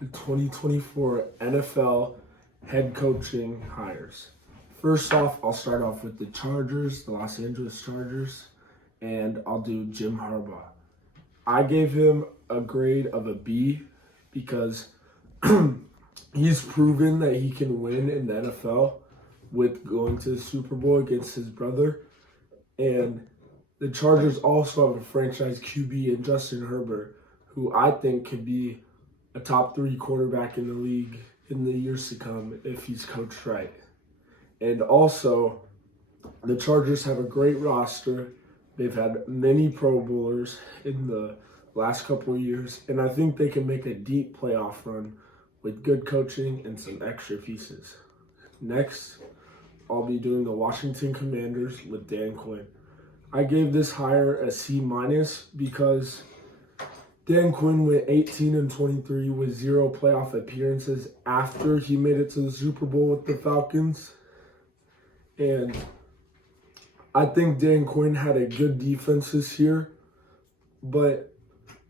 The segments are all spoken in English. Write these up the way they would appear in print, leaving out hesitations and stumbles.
the 2024 NFL head coaching hires. First off, I'll start off with the Chargers, the Los Angeles Chargers, and I'll do Jim Harbaugh. I gave him a grade of a B because he's proven that he can win in the NFL with going to the Super Bowl against his brother. And the Chargers also have a franchise QB in Justin Herbert, who I think could be a top 3 quarterback in the league in the years to come if he's coached right. And also, the Chargers have a great roster. They've had many Pro Bowlers in the last couple of years, and I think they can make a deep playoff run with good coaching and some extra pieces. Next, I'll be doing the Washington Commanders with Dan Quinn. I gave this hire a C- because Dan Quinn went 18-23 with 0 playoff appearances after he made it to the Super Bowl with the Falcons. And I think Dan Quinn had a good defense this year, but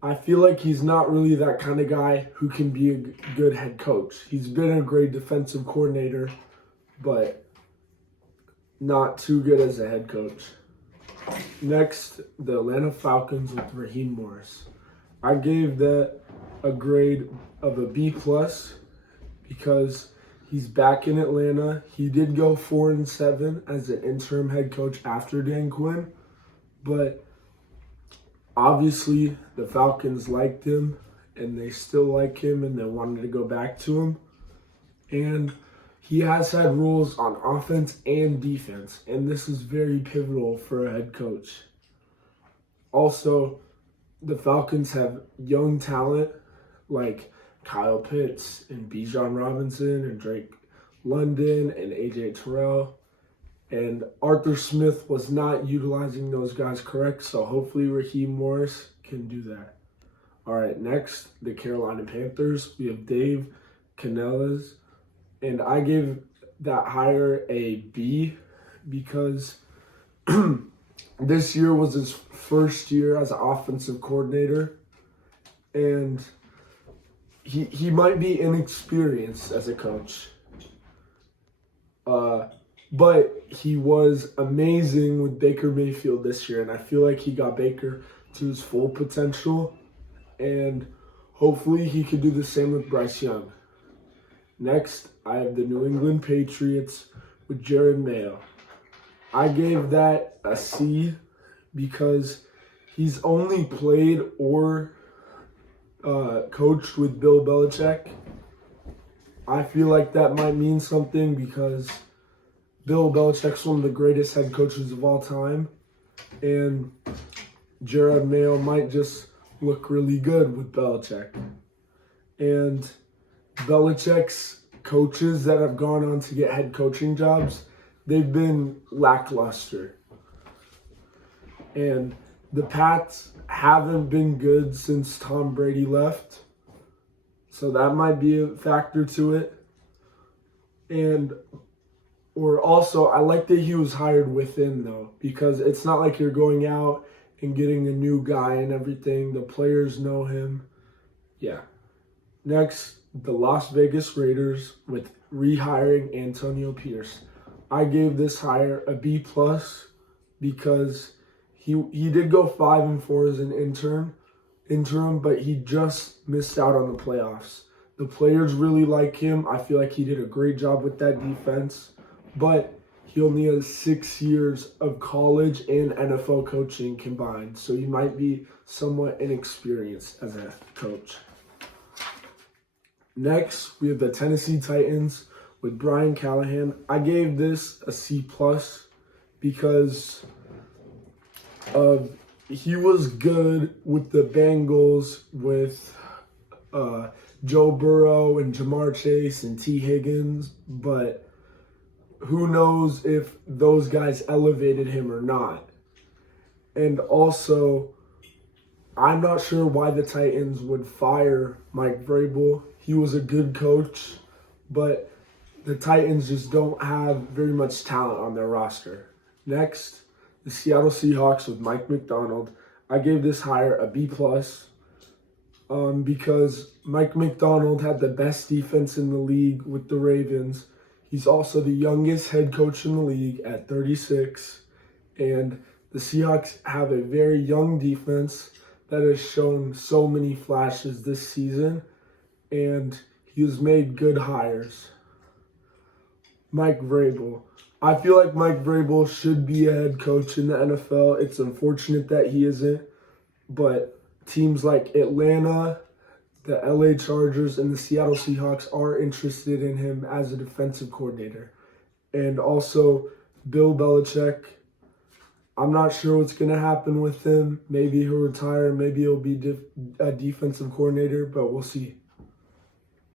I feel like he's not really that kind of guy who can be a good head coach. He's been a great defensive coordinator, but not too good as a head coach. Next, the Atlanta Falcons with Raheem Morris. I gave that a grade of a B+ because he's back in Atlanta. He did go 4-7 as an interim head coach after Dan Quinn, but obviously the Falcons liked him and they still like him and they wanted to go back to him. And he has had roles on offense and defense, and this is very pivotal for a head coach. Also, the Falcons have young talent like Kyle Pitts and Bijan Robinson and Drake London and AJ Terrell. And Arthur Smith was not utilizing those guys correct, so hopefully Raheem Morris can do that. All right, next, the Carolina Panthers. We have Dave Canales. And I gave that hire a B because this year was his first year as an offensive coordinator. And he might be inexperienced as a coach. But he was amazing with Baker Mayfield this year. And I feel like he got Baker to his full potential. And hopefully he could do the same with Bryce Young. Next, I have the New England Patriots with Jerod Mayo. I gave that a C because he's only played or coached with Bill Belichick. I feel like that might mean something because Bill Belichick's one of the greatest head coaches of all time, and Jerod Mayo might just look really good with Belichick. And Belichick's coaches that have gone on to get head coaching jobs, they've been lackluster. And the Pats haven't been good since Tom Brady left. So that might be a factor to it. Or also, I like that he was hired within, though, because it's not like you're going out and getting a new guy and everything. The players know him. Yeah. Next, the Las Vegas Raiders with rehiring Antonio Pierce. I gave this hire a B+ because he did go 5-4 as an interim, but he just missed out on the playoffs. The players really like him. I feel like he did a great job with that defense, but he only has 6 years of college and NFL coaching combined, so he might be somewhat inexperienced as a coach. Next, we have the Tennessee Titans with Brian Callahan. I gave this a C+ because he was good with the Bengals with Joe Burrow and Jamar Chase and T. Higgins, but who knows if those guys elevated him or not. And also, I'm not sure why the Titans would fire Mike Vrabel. He was a good coach, but the Titans just don't have very much talent on their roster. Next, the Seattle Seahawks with Mike Macdonald. I gave this hire a B+. because Mike McDonald had the best defense in the league with the Ravens. He's also the youngest head coach in the league at 36. And the Seahawks have a very young defense that has shown so many flashes this season. And he has made good hires. Mike Vrabel. I feel like Mike Vrabel should be a head coach in the NFL. It's unfortunate that he isn't. But teams like Atlanta, the LA Chargers, and the Seattle Seahawks are interested in him as a defensive coordinator. And also, Bill Belichick. I'm not sure what's going to happen with him. Maybe he'll retire. Maybe he'll be a defensive coordinator, but we'll see.